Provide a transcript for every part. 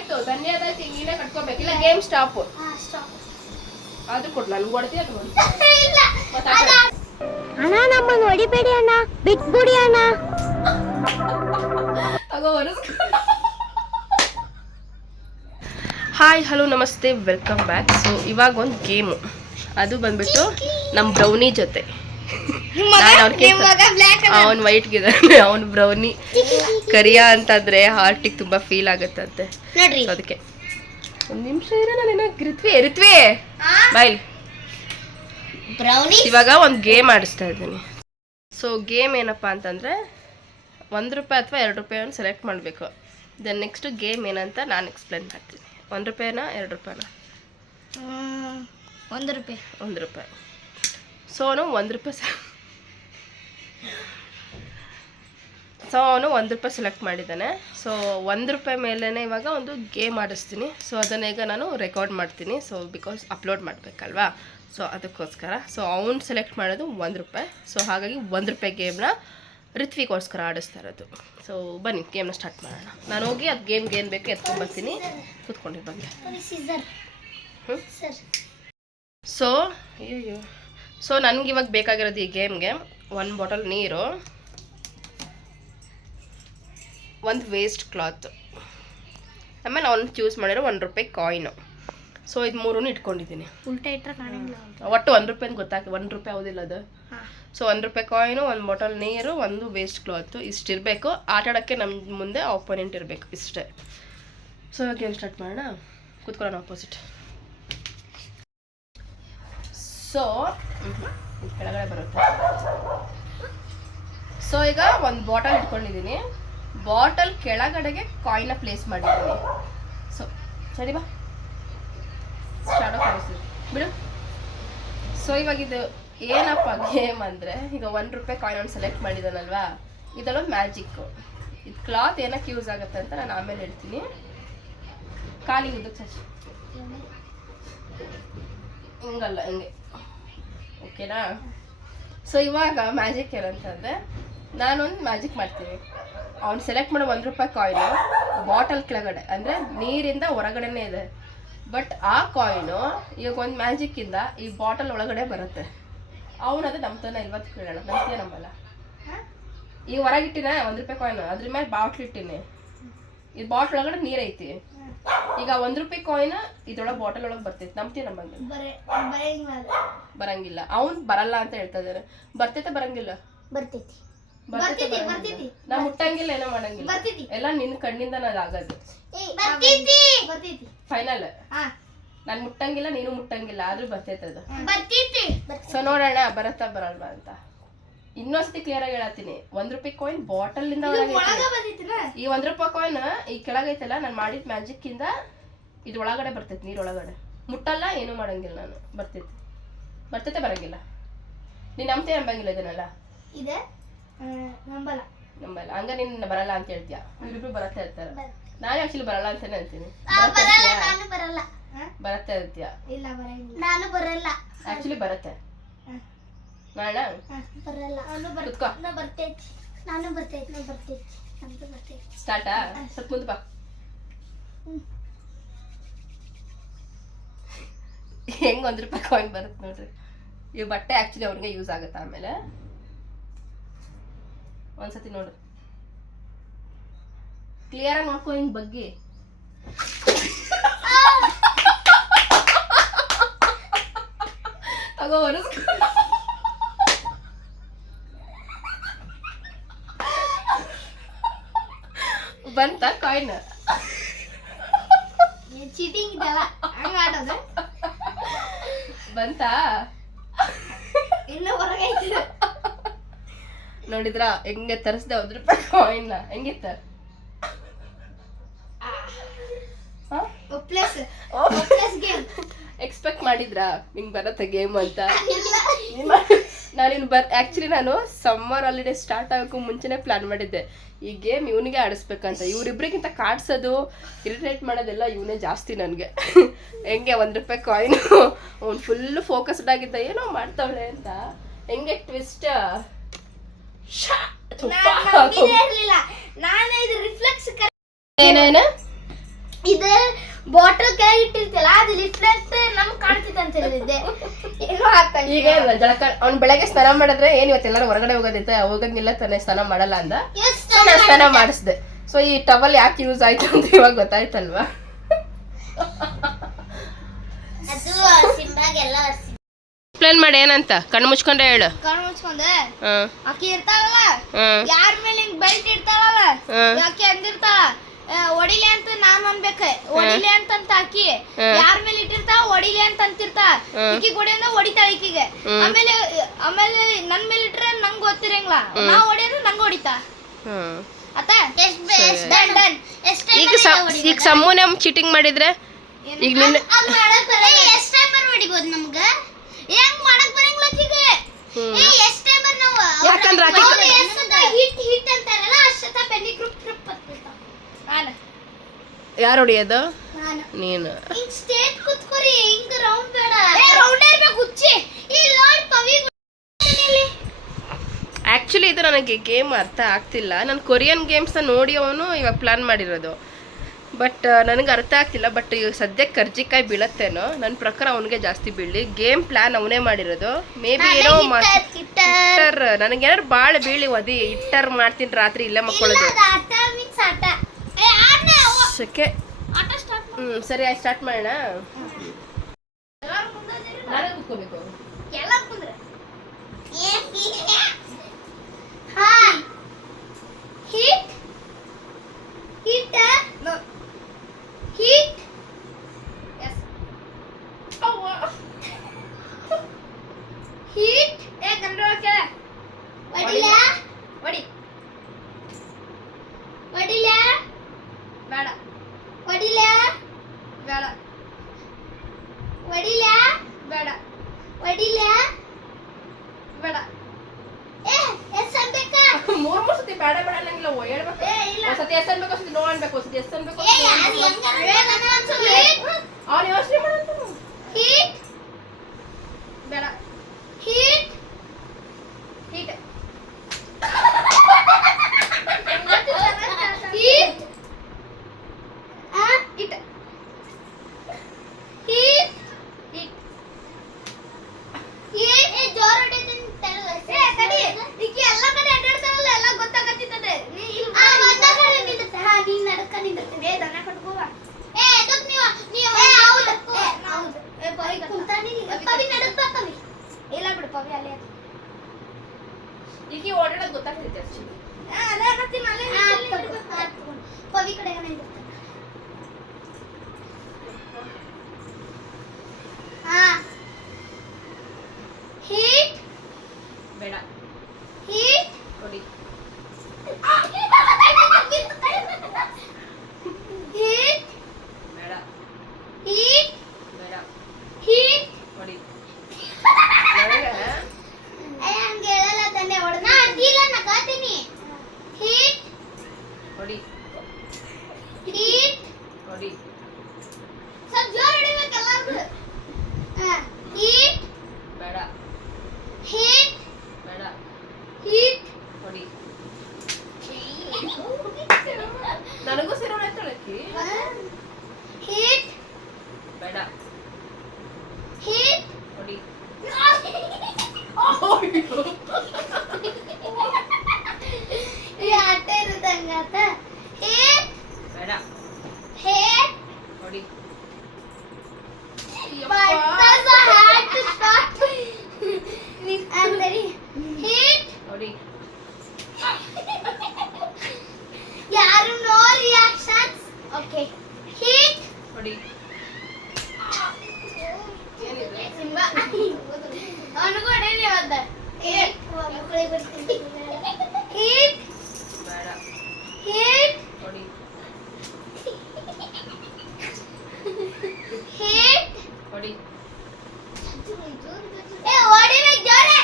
ಆಯ್ತು ಧನ್ಯವಾದ ನೀನೇ ಕಟ್ಕೋಬೇಕಿಲ್ಲ ಗೇಮ್ ಸ್ಟಾಪ್ ಅದು ಕೊಡು ನನ್ಗೆ ಹೊಡ್ತಿ ಅದು ಅಣ್ಣ ನಮ್ಮನ್ನು ಹೊಡಿಬೇಡಿ ಅಣ್ಣ ಬಿಟ್ಬಿಡಿ ಅಣ್ಣ ಹಾಯ್ ಹಲೋ ನಮಸ್ತೆ ವೆಲ್ಕಮ್ ಬ್ಯಾಕ್. ಸೊ ಇವಾಗ ಒಂದು ಗೇಮು ಅದು ಬಂದ್ಬಿಟ್ಟು ನಮ್ಮ ಬ್ರೌನಿ ಜೊತೆ ಅವನು ವೈಟ್ಗಿದ್ದಾನೆ ಅವನು ಬ್ರೌನಿ ಕರಿಯಾ ಅಂತಂದ್ರೆ ಹಾರ್ಟಿಗೆ ತುಂಬಾ ಫೀಲ್ ಆಗುತ್ತಂತೆ. ಅದಕ್ಕೆ ಒಂದು ನಿಮಿಷ ಇರೋ ನಾನು ಋತ್ವಿ ಬಾಯ್ ಇವಾಗ ಒಂದು ಗೇಮ್ ಆಡಿಸ್ತಾ ಇದ್ದೀನಿ. ಸೊ ಗೇಮ್ ಏನಪ್ಪ ಅಂತಂದರೆ ₹1 ಅಥವಾ ₹2 ಸೆಲೆಕ್ಟ್ ಮಾಡಬೇಕು. ದೆನ್ ನೆಕ್ಸ್ಟ್ ಗೇಮ್ ಏನಂತ ನಾನು ಎಕ್ಸ್ಪ್ಲೇನ್ ಮಾಡ್ತೀನಿ. ₹1 ₹2 ₹1. ಸೊ ಅವನು ಅವನು ₹1 ಸೆಲೆಕ್ಟ್ ಮಾಡಿದ್ದಾನೆ. ಸೊ ₹1 ಮೇಲೇ ಇವಾಗ ಒಂದು ಗೇಮ್ ಆಡಿಸ್ತೀನಿ. ಸೊ ಅದನ್ನ ಈಗ ನಾನು ರೆಕಾರ್ಡ್ ಮಾಡ್ತೀನಿ. ಸೊ ಬಿಕಾಸ್ ಅಪ್ಲೋಡ್ ಮಾಡಬೇಕಲ್ವಾ, ಸೊ ಅದಕ್ಕೋಸ್ಕರ. ಸೊ ಅವ್ನು ಸೆಲೆಕ್ಟ್ ಮಾಡೋದು ₹1. ಸೊ ಹಾಗಾಗಿ ₹1 ಗೇಮ್ನ ಋತ್ವಿಗೋಸ್ಕರ ಆಡಿಸ್ತಾ ಇರೋದು. ಸೊ ಬನ್ನಿ ಗೇಮ್ನ ಸ್ಟಾರ್ಟ್ ಮಾಡೋಣ. ನಾನು ಹೋಗಿ ಅದು ಗೇಮ್ಗೆ ಏನು ಬೇಕು ಎತ್ಕೊಂಡು ಬರ್ತೀನಿ. ಕೂತ್ಕೊಂಡಿ ಬಂದೆ. ಸೊ ನನಗಿವಾಗ ಬೇಕಾಗಿರೋದು ಈ ಗೇಮ್ಗೆ 1 ಬಾಟಲ್ ನೀರು, 1 ವೇಸ್ಟ್ ಕ್ಲಾತ್, ಆಮೇಲೆ ಅವ್ನು ಚೂಸ್ ಮಾಡಿರೋ ₹1 ಕಾಯಿನು. ಸೊ ಇದು 3 ಇಟ್ಕೊಂಡಿದ್ದೀನಿ. ಒಟ್ಟು ₹1 ಗೊತ್ತಾಗಿ ₹1 ಯಾವುದಿಲ್ಲ ಅದು. ಸೊ ₹1 ಕಾಯಿನು, 1 ಬಾಟಲ್ ನೀರು, 1 ವೇಸ್ಟ್ ಕ್ಲಾತು, ಇಷ್ಟಿರಬೇಕು. ಆಟ ಆಡೋಕ್ಕೆ ನಮ್ಮ ಮುಂದೆ ಆಪೋನೆಂಟ್ ಇರಬೇಕು, ಇಷ್ಟೇ. ಸೊ ಗೇಮ್ ಸ್ಟಾರ್ಟ್ ಮಾಡೋಣ. ಕೂತ್ಕೊಳ್ಳೋಣ ಆಪೋಸಿಟ್. ಸೊ ಕೆಳಗಡೆ ಬರುತ್ತೆ. ಸೊ ಈಗ 1 ಬಾಟಲ್ ಇಟ್ಕೊಂಡಿದ್ದೀನಿ. ಬಾಟಲ್ ಕೆಳಗಡೆಗೆ ಕಾಯಿನ ಪ್ಲೇಸ್ ಮಾಡಿದ್ದೀನಿ. ಸೊ ಸರಿ ಬಾ ಸ್ಟಾರ್ಟ್ ಕಾಣಿಸ್ತೀವಿ ಬಿಡು. ಸೊ ಇವಾಗ ಇದು ಏನಪ್ಪ ಗೇಮ್ ಅಂದರೆ, ಈಗ ₹1 ಕಾಯಿನ್ ಒಂದು ಸೆಲೆಕ್ಟ್ ಮಾಡಿದ್ದಾನಲ್ವಾ, ಇದೆಲ್ಲ ಮ್ಯಾಜಿಕ್ಕು. ಇದು ಕ್ಲಾತ್ ಏನಕ್ಕೆ ಯೂಸ್ ಆಗುತ್ತೆ ಅಂತ ನಾನು ಆಮೇಲೆ ಹೇಳ್ತೀನಿ. ಖಾಲಿ ಉದ್ದಕ್ಕೆ ಸಚ್ಚಿ ಹಿಂಗಲ್ಲ ಹಿಂಗೆ, ಓಕೆನಾ? ಸೊ ಇವಾಗ ಮ್ಯಾಜಿಕ್ ಏನಂತಂದರೆ, ನಾನೊಂದು ಮ್ಯಾಜಿಕ್ ಮಾಡ್ತೀನಿ. ಅವ್ನು ಸೆಲೆಕ್ಟ್ ಮಾಡೋ ₹1 ಕಾಯಿನು ಬಾಟಲ್ ಕೆಳಗಡೆ ಅಂದರೆ ನೀರಿಂದ ಹೊರಗಡೆನೇ ಇದೆ. ಬಟ್ ಆ ಕಾಯಿನು ಈಗ ಒಂದು ಮ್ಯಾಜಿಕ್ಕಿಂದ ಈ ಬಾಟಲ್ ಒಳಗಡೆ ಬರುತ್ತೆ. ಅವನದು ನಂಬ್ತಾನೆ ಇಲ್ವತ್ತು ಕೇಳೋಣ, ನಂಬ್ತೀಯ ನಂಬಲ್ಲ? ಈಗ ಹೊರಗಿಟ್ಟಿನ ₹1 ಕಾಯಿನು, ಅದ್ರ ಮೇಲೆ ಬಾಟ್ಲ್ ಇಟ್ಟಿನಿ. ಈ ಬಾಟ್ಲ್ ಒಳಗಡೆ ನೀರೈತಿ. ಈಗ ₹1 ಕಾಯಿನ ಇದ್ರೊಳಗೆ ಬಾಟಲ್ ಒಳಗೆ ಬರ್ತೈತಿ. ನಂಬ್ತೀಯ ನಂಬಂಗಿಲ್ಲ? ಬರಂಗಿಲ್ಲ. ಅವ್ನು ಬರಲ್ಲ ಅಂತ ಹೇಳ್ತಾ ಇದ್ದಾರೆ. ಬರ್ತೈತೆ ಬರಂಗಿಲ್ಲ? ಬರ್ತೈತಿ. ನಾ ಮುಟ್ಟಂಗಿಲ್ಲ, ಏನೋ ಮಾಡಂಗಿಲ್ಲ, ಎಲ್ಲ ನಿನ್ನ ಕಣ್ಣಿಂದ ನಾನು ಆಗೋದು. ಫೈನಲ್ ನಾನು ಮುಟ್ಟಂಗಿಲ್ಲ, ನೀನು ಮುಟ್ಟಂಗಿಲ್ಲ, ಆದ್ರೂ ಬರ್ತೈತದ. ಸೊ ನೋಡೋಣ ಬರತ್ತಾ ಬರಲ್ವಾ ಅಂತ. ಇನ್ನೊಂದ್ಸತಿ ಕ್ಲಿಯರ್ ಆಗಿ ಹೇಳತ್ತೀನಿ. ₹1 ಕಾಯಿನ್ ಬಾಟಲ್ ಇಂದ ಈ ₹1 ಕಾಯಿನ್ ಈ ಕೆಳಗೈತಲ್ಲ, ನಾನು ಮಾಡಿದ ಮ್ಯಾಜಿಕ್ ಇಂದ ಇದು ಒಳಗಡೆ ಬರ್ತೈತಿ, ನೀರೊಳಗಡೆ. ಮುಟ್ಟಲ್ಲ, ಏನು ಮಾಡಂಗಿಲ್ಲ, ನಾನು ಬರ್ತೈತೆ ಬರಂಗಿಲ್ಲ. ನೀನ್ ನಂಬ್ತೇ ನಂಬಂಗಿಲ್ಲ ಇದನ್ನೆಲ್ಲ? ನಂಬಲ್ಲ. ಹಂಗ ನೀನ್ ಬರಲ್ಲ ಅಂತ ಹೇಳ್ತೀಯ. ಇವ್ರಿಬ್ರು ಬರತ್ತೆ ಇರ್ತಾರೆ. ನಾನು ಆಕ್ಚುಲಿ ಬರಲ್ಲ ಅಂತಾನೆ ಅಂತೀನಿ. ಬರತ್ತೆ ಇರ್ತೀಯ? ನಾನು ಬರಲ್ಲ. ಆಕ್ಚುಲಿ ಬರತ್ತೆ. ಮಾಡೋಣ? ಸ್ಟಾರ್ಟಾ? ಸ್ವಲ್ಪ ಮುಂದೆ ಬಾ. ಹೆಂಗ್ ₹1 ಕಾಯಿನ್ ಬರುತ್ತೆ ನೋಡ್ರಿ. ಈ ಬಟ್ಟೆ ಆಕ್ಚುಲಿ ಅವ್ರಿಗೆ ಯೂಸ್ ಆಗುತ್ತೆ ಆಮೇಲೆ. ಒಂದ್ಸತಿ ನೋಡ್ರಿ, ಕ್ಲಿಯರ್ ಆಗಿ ನೋಡ್ಕೊ ಹಿಂಗ್ ಬಗ್ಗೆ. ತಗೋ ಬಂತ ಕಾಯಿನ್? ಚೀಟಿಂಗ್ ಇದಲ್ಲ, ಹಂಗ ಆಡೋದು. ಬಂತಾ? ಇನ್ನು ಹೊರಗೈತಿ. ನೋಡಿದ್ರ ಹೆಂಗೆ ತರಿಸ್ದೆ ₹1 ಕಾಯಿನ್? ಹೆಂಗಿತ್ತ? ಎಕ್ಸ್ಪೆಕ್ಟ್ ಮಾಡಿದ್ರಾ ಹಿಂಗ್ ಬರತ್ತೆ ಗೇಮ್ ಅಂತ? ಆಕ್ಚುಲಿ ನಾನು ಸಮ್ಮರ್ ಹಾಲಿಡೇ ಸ್ಟಾರ್ಟ್ ಆಗೋಕ್ಕೂ ಮುಂಚೆನೆ ಪ್ಲಾನ್ ಮಾಡಿದ್ದೆ ಈ ಗೇಮ್ ಇವನಿಗೆ ಆಡಿಸ್ಬೇಕಂತ. ಇವ್ರಿಬ್ರಿಗಿಂತ ಕಾಡ್ಸೋದು, ಇರಿಟೇಟ್ ಮಾಡೋದೆಲ್ಲ ಇವನೇ ಜಾಸ್ತಿ ನನಗೆ. ಹೆಂಗೆ ₹1 ಕಾಯಿನ್ ಅವ್ನು ಫುಲ್ ಫೋಕಸ್ಡ್ ಆಗಿದ್ದ, ಏನೋ ಮಾಡ್ತಾವಳೆ ಅಂತ. ಹೆಂಗೆ ಟ್ವಿಸ್ಟ್ ಏನೇನು ಇದು ಬಾಟಲ್ ಕೆಳಗೆ ಇಟ್ಟಿರ್ತಿಲ್ಲ ಅದು ಲಿಫ್ಟ್ ನಮ್ಗೆ ಕಾಣ್ತಿತ್ತು ಅಂತ ಹೇಳಿದ್ದೆ ಏನೋ ಆಗ್ತಂಗೆ ಈಗ ಜಳಕ ಅವ್ನು ಬೆಳಗ್ಗೆ ಸ್ನಾನ ಮಾಡಿದ್ರೆ ಏನ್ ಇವತ್ತೆಲ್ಲರೂ ಹೊರಗಡೆ ಹೋಗೋದೈತೆ ಹೋಗಂಗಿಲ್ಲ ತಾನೆ ಸ್ನಾನ ಮಾಡಲ್ಲ ಅಂದ ಸೊ ನಾನು ಸ್ನಾನ ಮಾಡಿಸ್ದೆ ಸೊ ಈ ಟವಲ್ ಯಾಕೆ ಯೂಸ್ ಆಯ್ತು ಅಂತ ಇವಾಗ ಗೊತ್ತಾಯ್ತಲ್ವಾ ಅದು ಸಿಂಬಾಗೆಲ್ಲ ಪ್ಲಾನ್ ಮಾಡಿ ಏನಂತ ಕಣ್ಣು ಮುಚ್ಕೊಂಡೆ ಹೇಳು ಕಣ್ಣು ಮುಚ್ಕೊಂಡೆ ಆಕಿ ಇರ್ತಾಳಲ್ಲ ಯಾರ ಮೇಲೆ ಹಿಂಗ್ ಬೆಲ್ಟ್ ಇರ್ತಾಳಲ್ಲ ಆಕಿ ಅಂದಿರ್ತಾಳ ಒಡಿಲೆ ಅಂತ ನಾನ್ ಅನ್ಬೇಕ ಒಡಿಲೆ ಅಂತ ಆಕಿ ಯಾರ ಮೇಲೆ ಇಟ್ಟಿರ್ತಾಳ ಒಡಿಲೆ ಅಂತ ಅಂತಿರ್ತಾಳ ಈಕಿ ಗುಡಿಯಿಂದ ಹೊಡಿತಾಳ ಈಕಿಗೆ ಆಮೇಲೆ ಆಮೇಲೆ ನನ್ ಮೇಲೆ ಇಟ್ರೆ ನಂಗ್ ಗೊತ್ತಿರಂಗಿಲ್ಲ ನಾ ಹೊಡಿಯೋದು ನಂಗ್ ಹೊಡಿತಾ ಆತ ಈಗ ಸಮ್ಮುನೆ ಚೀಟಿಂಗ್ ಮಾಡಿದ್ರೆ ಈಗ ನಿನ್ನ ಎಷ್ಟ್ ಟೈಮರ್ ಹೊಡಿಬೋದು ನಮ್ಗ ಹೆಂಗ್ ಮಾಡಕ್ ಬರಂಗಿಲ್ಲ ಆಕಿಗೆ ಎಷ್ಟ್ ಟೈಮರ್ ನಾವು ಯಾಕಂದ್ರೆ ಹಿಟ್ ಹಿಟ್ ಅಂತಾರಲ್ಲ ಅಷ್ಟತ ಬೆನ್ನಿ ಗ್ರೂಪ್ ಗ್ರೂಪ್ ಬರ್ತಿರ್ತಾವ ನಾನು ಯಾರು ಹೊಡಿಯೋದು ನಾನು ನೀನು ಹಿಂಗ್ ಸ್ಟೇಟ್ ಕುತ್ಕೋರಿ ಹಿಂಗ್ ರೌಂಡ್ ಬೇಡ ರೌಂಡ್ ಇರ್ಬೇಕು ಹುಚ್ಚಿ ಈ ಲಾರ್ಡ್ ಪವಿ ಆ್ಯಕ್ಚುಲಿ ಇದು ನನಗೆ ಗೇಮ್ ಅರ್ಥ ಆಗ್ತಿಲ್ಲ ನಾನು ಕೊರಿಯನ್ ಗೇಮ್ಸ್ನ ನೋಡಿ ಅವನು ಇವಾಗ ಪ್ಲಾನ್ ಮಾಡಿರೋದು ಬಟ್ ನನಗೆ ಅರ್ಥ ಆಗ್ತಿಲ್ಲ ಬಟ್ ಈಗ ಸದ್ಯಕ್ಕೆ ಕರ್ಜಿಕಾಯಿ ಬೀಳತ್ತೇನೋ ನನ್ನ ಪ್ರಕಾರ ಅವನಿಗೆ ಜಾಸ್ತಿ ಬೀಳಿ ಗೇಮ್ ಪ್ಲಾನ್ ಅವನೇ ಮಾಡಿರೋದು ಮೇ ಬಿ ಏನೋ ಇಟ್ಟರ್ ನನಗೇನಾರು ಭಾಳ ಬೀಳಿ ಒದಿ ಇಟ್ಟರ್ ಮಾಡ್ತೀನಿ ರಾತ್ರಿ ಇಲ್ಲೇ ಮಕ್ಕಳದು ಸೆಕೆ ಸರಿ ಆಯ್ತು ಸ್ಟಾರ್ಟ್ ಮಾಡೋಣ ನಾನೇ ಕೂತ್ಕೋಬೇಕು ಎಲ್ಲ ಕುಂದ್ರೆ heat heat no heat yes heat ಏ ಕಂಡ್ರೋಕೆ ವಡಿಲ ವಡಿ ವಡಿಲ ಬೇಡ ವಡಿಲ ಬೇಡ ವಡಿಲ ಬೇಡ ವಡಿಲ ಬೇಡ ಏ ಎಸ್ ಅನ್ಬೇಕ ಮೂರು ಸತಿ ಬೇಡ ಬೇಡ ಅನ್ನಂಗಿಲ್ಲ ಹೇಳ್ಬೇಕು ಸತಿ ಎಸ್ ಅನ್ಬೇಕು ಸತಿ ನೋ ಅನ್ಬೇಕು ಸತಿ ಎಸ್ ಅನ್ಬೇಕು ಅವ್ನು ಯೋಚನೆ ಮಾಡಂತ ಹೀಟ್ ಬೇಡ ಹೀಟ್ ಹೀಟ್ ಹೀಟ್ ಆ ಹೀಟ್ ಹೀಟ್ ಹೀಟ್ ಏ ಜೋರ ಹೊಡೆದಿನ ತೆಲುಗು ಏ ತಡಿ ಈಕಿ ಎಲ್ಲ ಕಡೆ ಅಡ್ಡಾಡ್ತಾರಲ್ಲ ಎಲ್ಲ ಗೊತ್ತಾಗತ್ತಿತ್ತದೆ ನೀ ಇಲ್ಲಿ ಒಂದ ಕಡೆ ನಿಂತ ಹಾ ನೀ ನಡಕ ನಿಂತಿರ್ತೀನಿ ಏ ದನ ಕಟ್ಕೋವಾ ಏ ಅದಕ್ಕೆ ನೀವು ಏ ಹೌದು ಹೌದು ಏ ಪವಿ ಕುಂತಾನಿ ಪವಿ ನಡಕ ಪವಿ ಇಲ್ಲ ಬಿಡು ಪವಿ ಅಲ್ಲೇ ಈಗ ಓಡಾಡೋದು ಗೊತ್ತಾಗ್ತೈತೆ ಅಷ್ಟೇ ಅಲ್ಲ ಮತ್ತೆ ಮಲೆ ಪವಿ ಕಡೆ ನಿಂತಿರ್ತಾನೆ ಹಾ ಹೀಟ್ ಬೇಡ ಹೀಟ್ ನೋಡಿ ಹೀಟ್ ಬೇಡ ಹೀಟ್ ಬೇಡ ಹೀಟ್ ನೋಡಿ ಹಂಗೆ ಹೇಳಲ್ಲ ತಾನೆ ಹೊಡೆದ ನಾ ಅಂದಿಲ್ಲ ನಾ ಕಾತೀನಿ ಹೀಟ್ ನೋಡಿ ಹೀಟ್ ನೋಡಿ ಸ್ವಲ್ಪ ಜೋರ ಹೊಡಿಬೇಕು ಎಲ್ಲಾರ್ಗೂ ಹೀಟ್ ಬೇಡ ಹೀಟ್ ಬೇಡ ಹೀಟ್ ನೋಡಿ ನನಗೂ ಸೇರೋ ಆಯ್ತಾಳಕ್ಕಿ ಹೀಟ್ ಬೇಡ ಹೀಟ್ ನೋಡಿ ಈ ಆಟ ಇರುತ್ತಂಗಾತ ಹೀಟ್ ಬೇಡ ಹೀಟ್ ನೋಡಿ But that's a hard to start. And then hit. ನೋಡಿ ಯಾರು no reactions. Okay. Hit. ನೋಡಿ ಏನಿದೆ Simba. ಅವನಿಗೂ ಹೊಡೆಯಲಿ ಅವತ್ತ. Hit. Hit. ಬೇಡ Hit. ನೋಡಿ Hit. ನೋಡಿ ಏ ಹೊಡಿಬೇಕು ಜೋರೆ.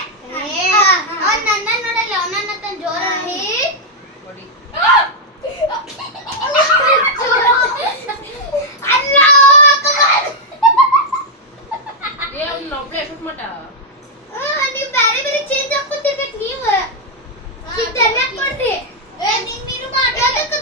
ಅವನು ನನ್ನ ನೋಡಲ್ಲ ಅವನನ್ನ ತನ್ನ ಜೋರ ಹಿಟ್ ನೋಡಿ ಅಲ್ಲ ಏ ಅವ್ನು ಒಬ್ಳೆ ಎಫೆಕ್ಟ್ ಮಾಡ ನೀವು ಬೇರೆ ಬೇರೆ ಚೇಂಜ್ ಹಾಕ್ಕೊತಿರ್ಬೇಕು ನೀವು ಸಿದ್ಧನ ಕೊಡ್ರಿ ಏ ನೀನು ಮಾಡ ಅದಕ್ಕೆ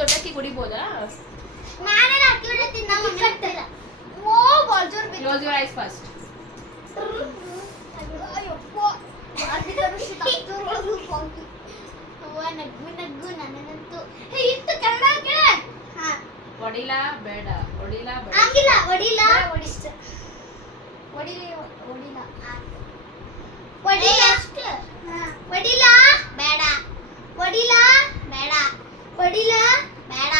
ದೊಡ್ಡಕ್ಕಿ ಕುಡಿಬೋದಾ? ನಾನೇ ಅಕ್ಕಿ ಹೊಡಿತೀನಿ ನಮ್ಮ ಕಟ್ಟಿಲ್ಲ ಓ ಬಾಲ್ ಜೋರ್ ಬಿತ್ತು close your eyes first. Ayyappa arbiter ಶಿತಾಕ್ತರು ಫಂಕಿ ಅವ್ವ ನಗ್ಗು ನನಗಂತೂ ಹೇ ಇತ್ತು ಕನ್ನಡ ಕೇಳ ಹಾ ಹೊಡಿಲಾ ಬೇಡ ಹೊಡಿಲಾ ಬೇಡ ಆಗಿಲ್ಲ ಹೊಡಿಲ್ಲ ಹೊಡಿಸ್ತ ಹೊಡಿಲ್ಲ ಹೊಡಿಲ್ಲ ಹೊಡಿಲ್ಲ ಹೊಡಿಲ್ಲ ಬೇಡ ಹೊಡಿಲ್ಲ ಬೇಡ ಹೊಡಿಲ್ಲ ಬೇಡ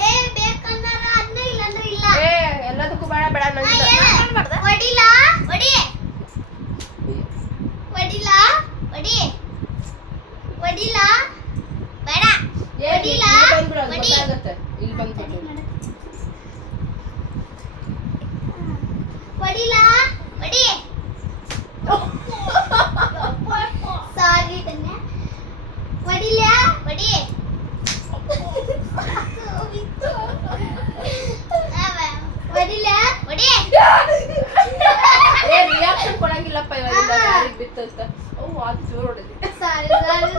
ಏ ಬೇಕಂದ್ರ ಅನ್ನ ಇಲ್ಲ ಅಂದ್ರೆ ಇಲ್ಲ ಏ ಎಲ್ಲದಕ್ಕೂ ಬೇಡ ಬೇಡ ಅನ್ನೋದಿಲ್ಲ. ಹೊಡಿಲ್ಲ ಹೊಡಿ ಹೊಡಿಲ್ಲ ಹೊಡಿ ಹೊಡಿಲ್ಲ ಬೇಡ ಏ ಹೊಡಿಲ್ಲ ಬಂದ್ಬಿಡು, ಅದು ಹೊಡಿ ಗೊತ್ತಾಗತ್ತೆ. ಇಲ್ಲಿ ಬಂದ್ಬಿಟ್ಟು ಹೊಡಿಲ್ಲ ಹೊಡಿ ಸಾರಿ ತನ್ನೆ ಹೊಡಿಲ್ಲ ಹೊಡಿ ಹೊಡಿಲ್ಲ ಹೊಡಿ ಏ ರಿಯಾಕ್ಷನ್ ಕೊಡಂಗಿಲ್ಲಪ್ಪ ಇವಾಗ ಯಾರಿಗೆ ಬಿತ್ತಂತ. ಓ ಅದು ಜೋರ್ ಹೊಡೆದಿ. ಸಾರಿ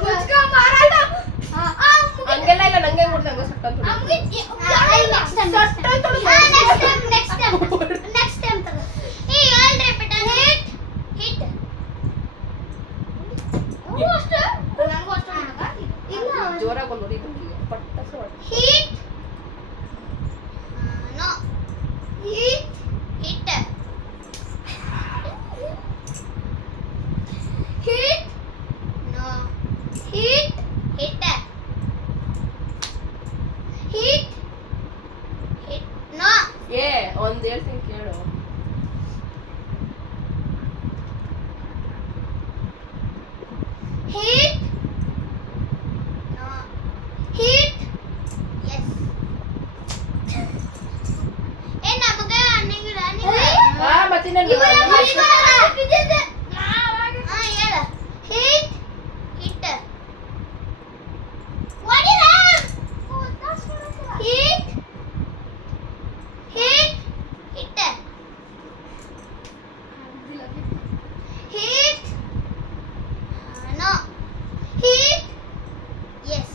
ಮುಚ್ಕೋ ಮಾರಾಟ ಹಂಗೆಲ್ಲ ಇಲ್ಲ, ನಂಗೆ ಹೊಡೆದ ಹಂಗ ಸಟ್ಟ ಅಂತ ನೆಕ್ಸ್ಟ್ ಟೈಮ್ ತಗೋ ಏ ಹೇಳ್ ರಿಪೀಟ್ ಹಿಟ್ ಹಿಟ್ ಅಷ್ಟು ನನಗೂ ಅಷ್ಟು ಇಲ್ಲ ಜೋರಾಗಿ ಒಂದು ಹೊಡಿಬೇಕು ಈಗ ಪಟ್ಟ ಹೊಡೆ. Hit no hit hit hit no hit hit hit hit no ಏ ಒಂದ್ ಹೇಳ್ತೀನಿ ಕೇಳು. Hit. No. Hit. Yes. ಏ ನಮಗ ಅನ್ನಂಗಿಲ್ಲ ಹಾ ಮತ್ತಿನ್ನ ಹೇಳ ಹಿಟ್ ಹಿಟ್ ಹೊಡಿರ hit hit hit hit no hit yes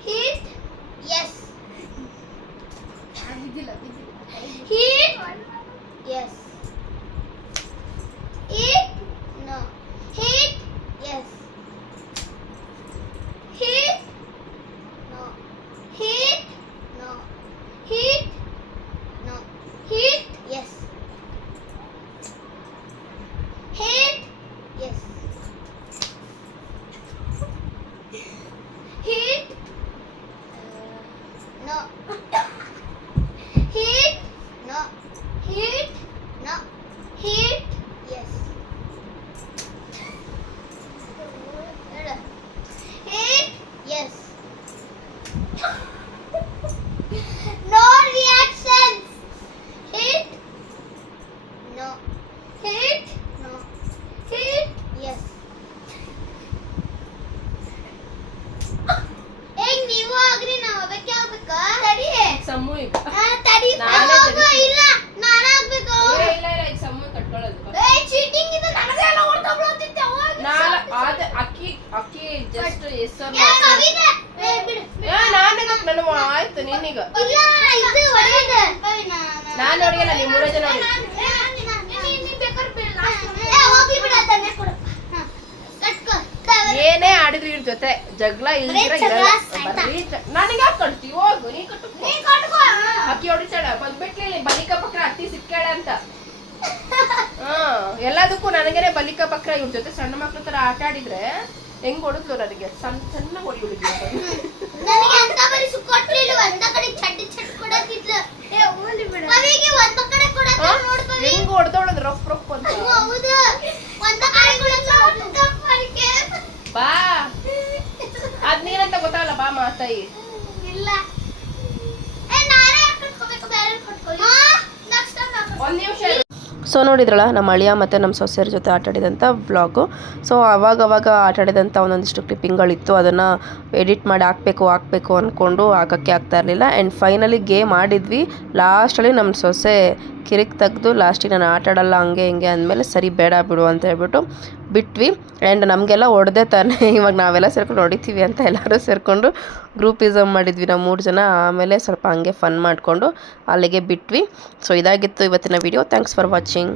hit yes hit yes hit no hit yes hit no hit no hit no hit yes hit yes hit no hit no hit no hit yes hit yes no reactions hit no hit no hit yes ಏಯ್ ನೀವು ಆಗ್ರಿ ನಾವು ಅದಕ್ಕೆ ಆಗ್ಬೇಕಾ ತಡಿ sum ಈಗ ತಡಿ ನಾನೇ ತಡಿ. ಇಲ್ಲ ನಾನು ಆಗ್ಬೇಕು ಏ, ಇಲ್ಲ ಇಲ್ಲ ಈಗ ಸಮ್ಮು ಕಟ್ಕೊಳ್ಳೋದು. ಏಯ್ ಚೀಟಿಂಗ್ ಇದು ನನಗೆ ಎಲ್ಲ ಹೊಡ್ತಾ ಬೀಳ್ತಿತ್ತು ಅವಾಗ ನಾನು ಆದ ಅಕ್ಕಿ ಜಸ್ಟ್ ಎಸ್ ಏ ಕವಿದೆ ಏ ಬಿಡು ನಾನು ಆಯ್ತು ನೀನೀಗ ಇಲ್ಲ ಇದು ಹೊಡೆಯೋದು ನಾನು ಹೊಡೆಯಲ್ಲ, ನೀವು ಮೂರೇ ಜನ ಹೊಡಿ. ಹೋಗಿ ಬಿಡ ಅದನ್ನೇ ಕೊಡು ಕಟ್ಕೋ ಏನೇ ಆಡಿದ್ರು ಇವ್ರ ಜೊತೆ ಜಗಳ ಇಲ್ದಿರ ಬರೀ ಜಗಳ, ಇರಲ್ಲ. ಆಯ್ತಾ? ಬರೀ ನನಗೆ ಯಾಕೆ ಕಟ್ತಿ ಹೋಗು ನೀ ಕಟ್ಟು. ನೀ ಕಟ್ಕೋ ಅಕ್ಕಿ ಹೊಡಿತಾಳ ಬಂದ್ಬಿಟ್ಲಿ ಬಲಿಕ ಬಕ್ರ ಅತ್ತಿ ಸಿಕ್ಕಾಳ ಅಂತ. ಎಲ್ಲದಕ್ಕೂ ನನಗೇನೆ ಬಲಿಕ ಬಕ್ರ ಇವ್ರ ಜೊತೆ ಸಣ್ಣ ಮಕ್ಳ ತರ ಆಟ ಆಡಿದ್ರೆ ಹೆಂಗ್ ಹೊಡಿದ್ಲು ನನಗೆ ಸಣ್ಣ ಹೊಡಿ ಹುಡುಗಿ ನನಗೆ ಅಂತ ಬರಿ ಸುಕ್ಕೊಟ್ಲಿಲ್ಲ ಒಂದ ಕಡೆ ಚಡ್ಡಿ ಚಟ್ ಕೊಡತಿದ್ಲು ಏ ಓಲಿ ಬಿಡ ಅವಿಗೆ ಒಂದ ಕಡೆ ಕೊಡತ ನೋಡ್ಕೊಳ್ಳಿ ಹೆಂಗ್ ಹೊಡೆದವಳದ್ ರಫ್ ರಫ್ ಅಂತ. ಹೌದು ಒಂದ ಕಡೆ ಕೊಡತ ನೋಡ್ಕೊಳ್ಳಿ ಬಾ ಅದ್ ನೀನಂತ ಗೊತ್ತಾಗಲ್ಲ ಬಾ ಮಾತಾಯಿ. ಇಲ್ಲ ಏ ನಾನೇ ಕಟ್ಕೋಬೇಕು ಬೇರೆ ಕಟ್ಕೊಳ್ಳಿ ನೆಕ್ಸ್ಟ್ ಟೈಮ್ ಒಂದ್ ನಿಮಿಷ. ಸೊ ನೋಡಿದ್ರಲ್ಲ ನಮ್ಮ ಅಳಿಯ ಮತ್ತು ನಮ್ಮ ಸೊಸೆಯರ ಜೊತೆ ಆಟಾಡಿದಂಥ ವ್ಲಾಗು. ಸೊ ಅವಾಗವಾಗ ಆಟಾಡಿದಂಥ ಒಂದೊಂದಿಷ್ಟು ಕ್ಲಿಪ್ಪಿಂಗ್ಗಳಿತ್ತು, ಅದನ್ನು ಎಡಿಟ್ ಮಾಡಿ ಹಾಕಬೇಕು ಅಂದ್ಕೊಂಡು ಹಾಕೋಕ್ಕೆ ಆಗ್ತಾ ಇರಲಿಲ್ಲ. ಆ್ಯಂಡ್ ಫೈನಲಿ ಗೇಮ್ ಆಡಿದ್ವಿ. ಲಾಸ್ಟಲ್ಲಿ ನಮ್ಮ ಸೊಸೆ ಕಿರಿಕ್ ತೆಗೆದು ಲಾಸ್ಟಿಗೆ ನಾನು ಆಟ ಆಡಲ್ಲ ಹಂಗೆ ಹಿಂಗೆ ಅಂದಮೇಲೆ ಸರಿ ಬೇಡ ಬಿಡು ಅಂತ ಹೇಳ್ಬಿಟ್ಟು ಬಿಟ್ವಿ. ಆ್ಯಂಡ್ ನಮಗೆಲ್ಲ ಹೊಡೆದೇ ತಾನೇ ಇವಾಗ ನಾವೆಲ್ಲ ಸೇರ್ಕೊಂಡು ಹೊಡಿತೀವಿ ಅಂತ ಎಲ್ಲರೂ ಸೇರಿಕೊಂಡು ಗ್ರೂಪಿಸಮ್ ಮಾಡಿದ್ವಿ ನಾವು 3 ಜನ. ಆಮೇಲೆ ಸ್ವಲ್ಪ ಹಂಗೆ ಫನ್ ಮಾಡಿಕೊಂಡು ಅಲ್ಲಿಗೆ ಬಿಟ್ವಿ. ಸೊ ಇದಾಗಿತ್ತು ಇವತ್ತಿನ ವಿಡಿಯೋ. Thanks for watching.